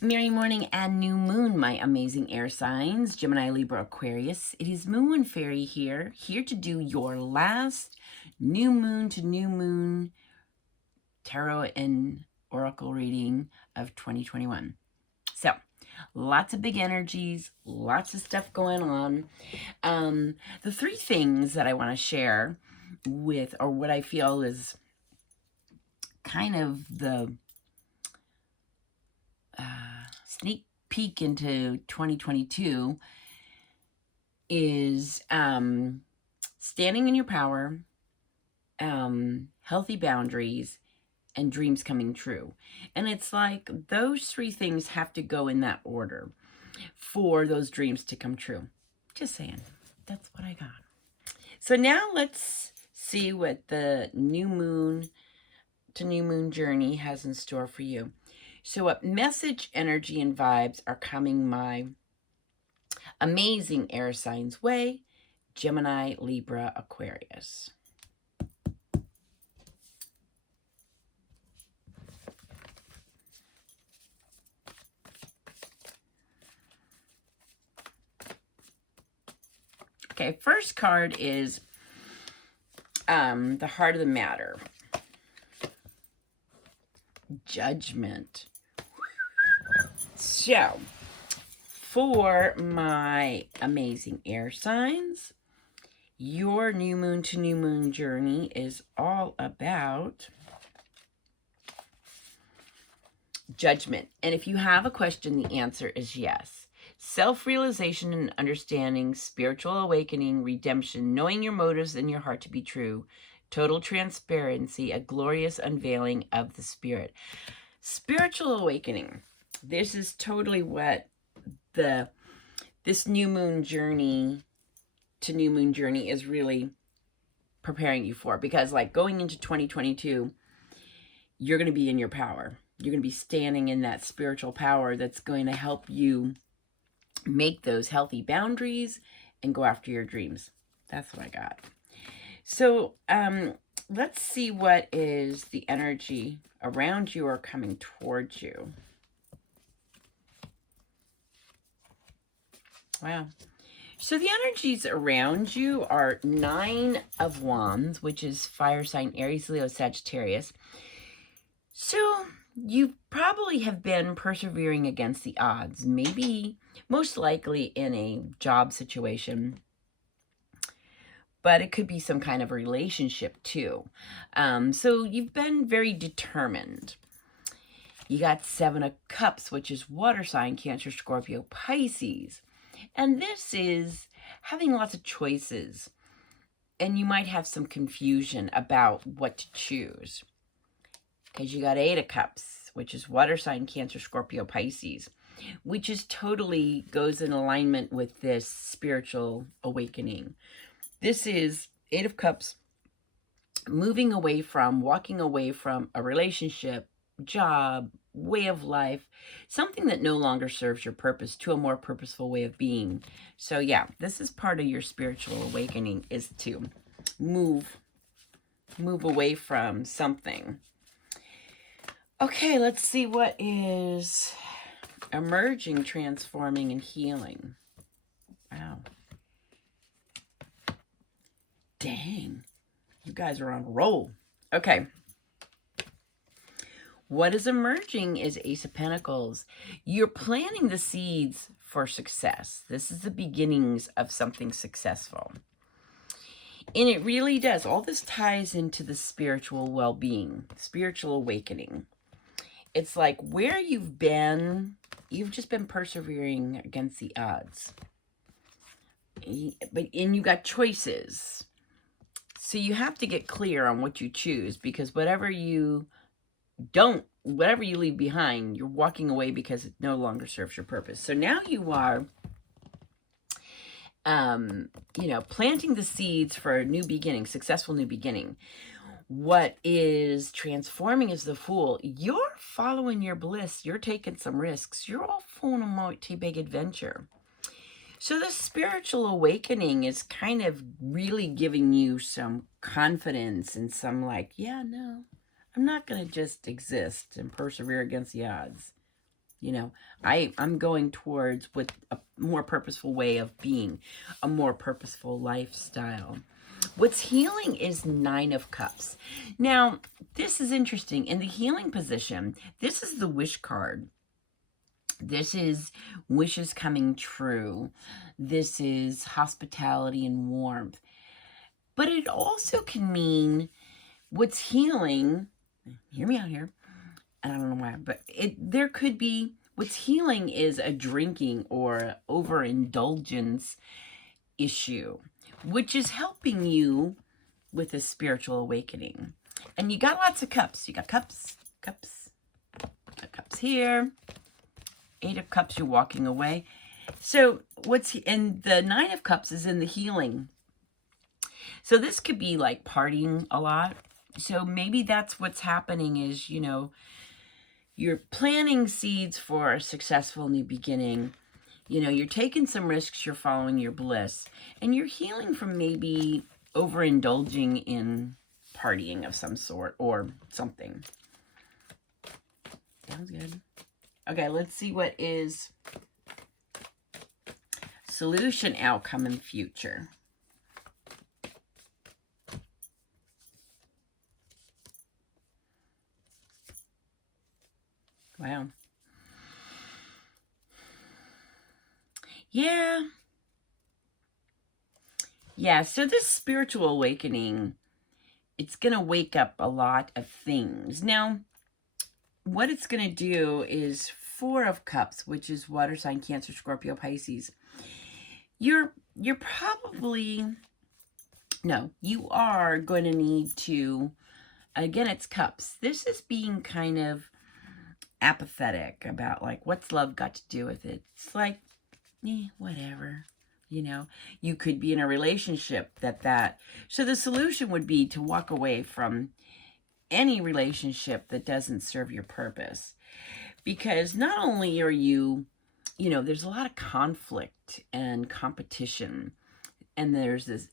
Merry morning and new moon, my amazing air signs, Gemini, Libra, Aquarius. It is Moon Fairy here to do your last new moon to new moon tarot and oracle reading of 2021. So, lots of big energies, lots of stuff going on. The three things that I want to share with, or what I feel is kind of the sneak peek into 2022 is standing in your power, healthy boundaries, and dreams coming true. And it's like those three things have to go in that order for those dreams to come true. Just saying. That's what I got. So now let's see what the new moon to new moon journey has in store for you. So what message, energy, and vibes are coming my amazing air signs way? Gemini, Libra, Aquarius. Okay, first card is the heart of the matter. Judgment. So, for my amazing air signs, your new moon to new moon journey is all about judgment. And if you have a question, the answer is yes. Self-realization and understanding, spiritual awakening, redemption, knowing your motives and your heart to be true, total transparency, a glorious unveiling of the spirit. Spiritual awakening. This is totally what this new moon journey to new moon journey is really preparing you for. Because like going into 2022, you're going to be in your power. You're going to be standing in that spiritual power that's going to help you make those healthy boundaries and go after your dreams. That's what I got. So let's see what is the energy around you or coming towards you. Wow. So the energies around you are 9 of Wands, which is fire sign Aries, Leo, Sagittarius. So you probably have been persevering against the odds, maybe most likely in a job situation, but it could be some kind of a relationship too. So you've been very determined. You got 7 of Cups, which is water sign, Cancer, Scorpio, Pisces. And this is having lots of choices. And you might have some confusion about what to choose. Because you got 8 of Cups, which is water sign, Cancer, Scorpio, Pisces. Which is totally goes in alignment with this spiritual awakening. This is 8 of Cups, moving away from, walking away from a relationship, job, way of life, something that no longer serves your purpose to a more purposeful way of being. So yeah, this is part of your spiritual awakening, is to move away from something. Okay, let's see what is emerging, transforming, and healing. Wow. Dang. You guys are on a roll. Okay. What is emerging is Ace of Pentacles. You're planting the seeds for success. This is the beginnings of something successful. And it really does. All this ties into the spiritual well-being, spiritual awakening. It's like where you've been, you've just been persevering against the odds. And you got choices. So you have to get clear on what you choose, because whatever you leave behind, you're walking away because it no longer serves your purpose. So now you are, planting the seeds for a new beginning, successful new beginning. What is transforming is the Fool. You're following your bliss. You're taking some risks. You're all on a multi-big adventure. So the spiritual awakening is kind of really giving you some confidence and some like, yeah, no, I'm not going to just exist and persevere against the odds. You know, I'm going towards with a more purposeful way of being, a more purposeful lifestyle. What's healing is 9 of Cups. Now, this is interesting. In the healing position, this is the wish card. This is wishes coming true. This is hospitality and warmth. But it also can mean what's healing. Hear me out here. I don't know why, but there could be, what's healing is a drinking or overindulgence issue, which is helping you with a spiritual awakening. And you got lots of cups. You got cups, cups here. 8 of Cups, you're walking away. So and the 9 of Cups is in the healing. So this could be like partying a lot. So maybe that's what's happening is, you know, you're planting seeds for a successful new beginning. You know, you're taking some risks, you're following your bliss, and you're healing from maybe overindulging in partying of some sort or something. Sounds good. Okay, let's see what is solution, outcome, and future. Wow. Yeah. Yeah, so this spiritual awakening, it's going to wake up a lot of things. Now, what it's going to do is 4 of Cups, which is water sign, Cancer, Scorpio, Pisces. You are going to need to, again, it's Cups. This is being kind of apathetic about, like, what's love got to do with it? It's like, whatever. You know, you could be in a relationship so the solution would be to walk away from any relationship that doesn't serve your purpose. Because not only are you, there's a lot of conflict and competition, and there's this,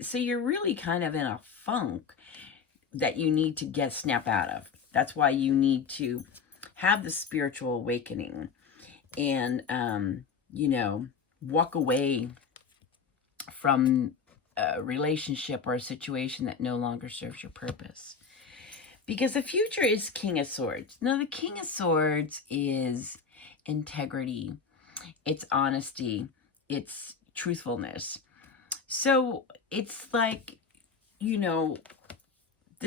so you're really kind of in a funk that you need to snap out of. That's why you need to have the spiritual awakening and, walk away from a relationship or a situation that no longer serves your purpose. Because the future is King of Swords. Now, the King of Swords is integrity, it's honesty, it's truthfulness. So it's like, the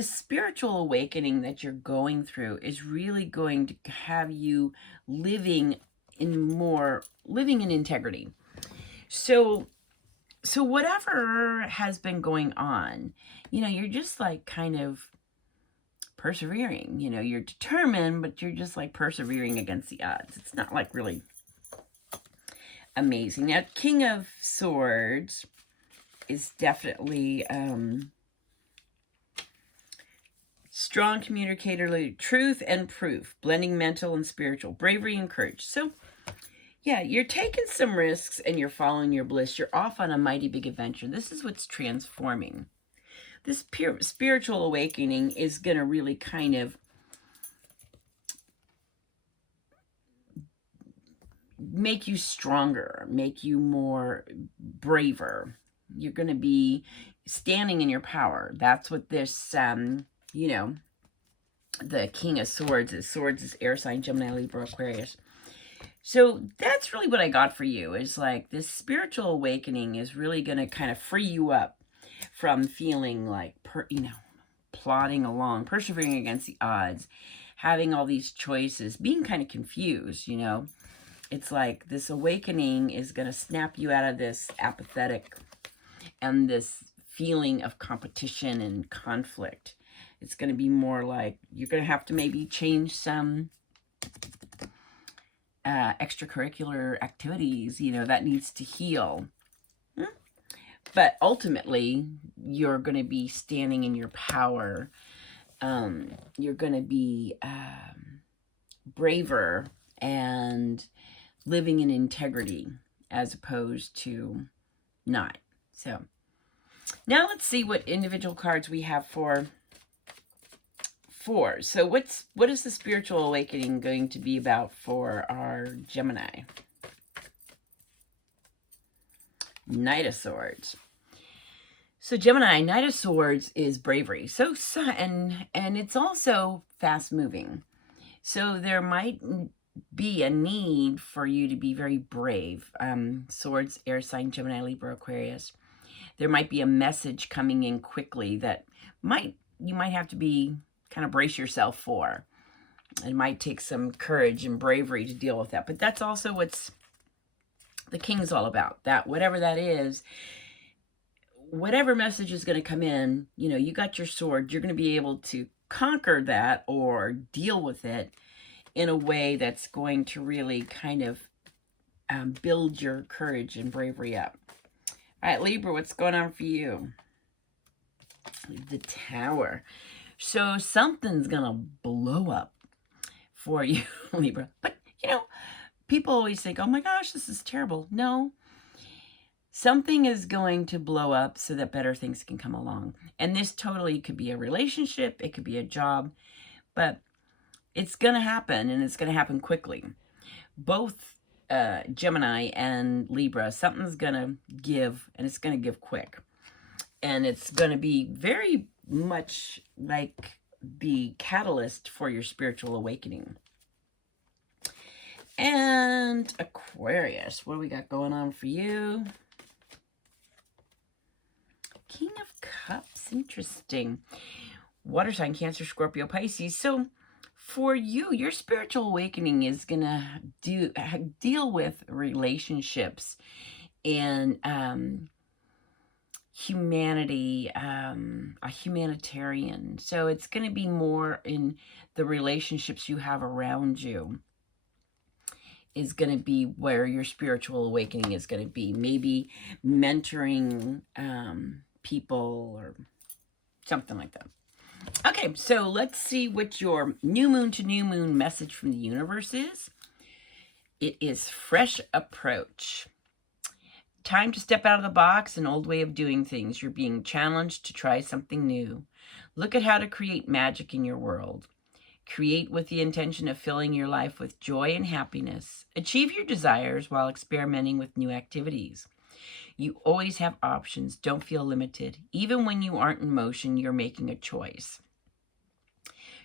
spiritual awakening that you're going through is really going to have you living in integrity. So whatever has been going on, you're just like kind of persevering. You're determined, but you're just like persevering against the odds. It's not like really amazing. Now, King of Swords is definitely strong communicator, truth and proof, blending mental and spiritual, bravery and courage. So yeah, you're taking some risks and you're following your bliss. You're off on a mighty big adventure. This is what's transforming. This spiritual awakening is going to really kind of make you stronger, make you more braver. You're going to be standing in your power. That's what this, the King of Swords is. Swords is air sign, Gemini, Libra, Aquarius. So that's really what I got for you, is like this spiritual awakening is really going to kind of free you up from feeling like, plodding along, persevering against the odds, having all these choices, being kind of confused, It's like this awakening is going to snap you out of this apathetic and this feeling of competition and conflict. It's going to be more like you're going to have to maybe change some extracurricular activities, that needs to heal. But ultimately, you're going to be standing in your power. You're going to be braver and living in integrity as opposed to not. So now let's see what individual cards we have for 4. So what is the spiritual awakening going to be about for our Gemini? Knight of Swords. So Gemini, Knight of Swords is bravery. And it's also fast moving. So there might be a need for you to be very brave. Swords, air sign, Gemini, Libra, Aquarius. There might be a message coming in quickly that you might have to be kind of brace yourself for. It might take some courage and bravery to deal with that. But that's also what's the king is all about. That whatever that is, whatever message is going to come in, you know, you got your sword, you're going to be able to conquer that or deal with it in a way that's going to really kind of build your courage and bravery up. All right, Libra, what's going on for you? The Tower. So something's going to blow up for you, Libra. But, you know, people always think, oh my gosh, this is terrible. No. Something is going to blow up so that better things can come along. And this totally could be a relationship. It could be a job. But it's going to happen, and it's going to happen quickly. Both Gemini and Libra, something's going to give, and it's going to give quick. And it's going to be very much like the catalyst for your spiritual awakening. And Aquarius, what do we got going on for you? King of Cups, interesting. Water sign, Cancer, Scorpio, Pisces. So for you, your spiritual awakening is going to deal with relationships and humanity, a humanitarian. So it's going to be more in the relationships you have around you is going to be where your spiritual awakening is going to be. Maybe mentoring people or something like that. Okay, so let's see what your new moon to new moon message from the universe is. It is fresh approach. Time to step out of the box, an old way of doing things. You're being challenged to try something new. Look at how to create magic in your world. Create with the intention of filling your life with joy and happiness. Achieve your desires while experimenting with new activities. You always have options. Don't feel limited. Even when you aren't in motion, you're making a choice.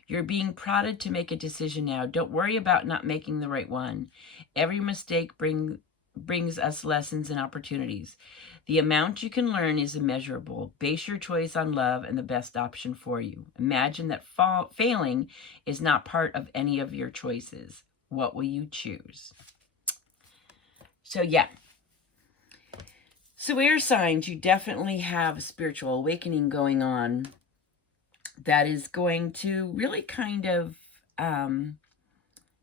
You're being prodded to make a decision now. Don't worry about not making the right one. Every mistake brings us lessons and opportunities. The amount you can learn is immeasurable. Base your choice on love and the best option for you. Imagine that failing is not part of any of your choices. What will you choose? So yeah. So air signs, you definitely have a spiritual awakening going on that is going to really kind of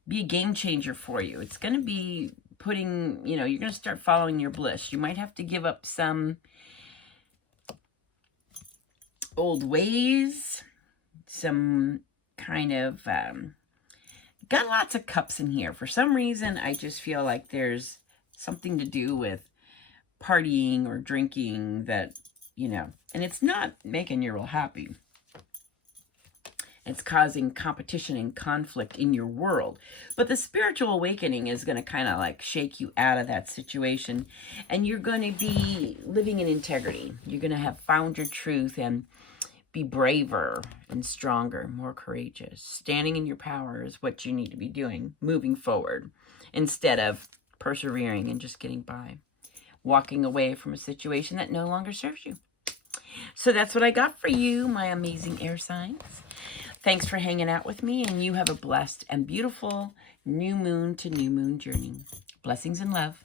be a game changer for you. It's going to be putting, you know, you're going to start following your bliss. You might have to give up some old ways, some kind of, got lots of cups in here. For some reason, I just feel like there's something to do with partying or drinking that, you know, and it's not making you real happy. It's causing competition and conflict in your world. But the spiritual awakening is going to kind of like shake you out of that situation. And you're going to be living in integrity. You're going to have found your truth and be braver and stronger, more courageous. Standing in your power is what you need to be doing, moving forward, instead of persevering and just getting by. Walking away from a situation that no longer serves you. So that's what I got for you, my amazing air signs. Thanks for hanging out with me, and you have a blessed and beautiful new moon to new moon journey. Blessings and love.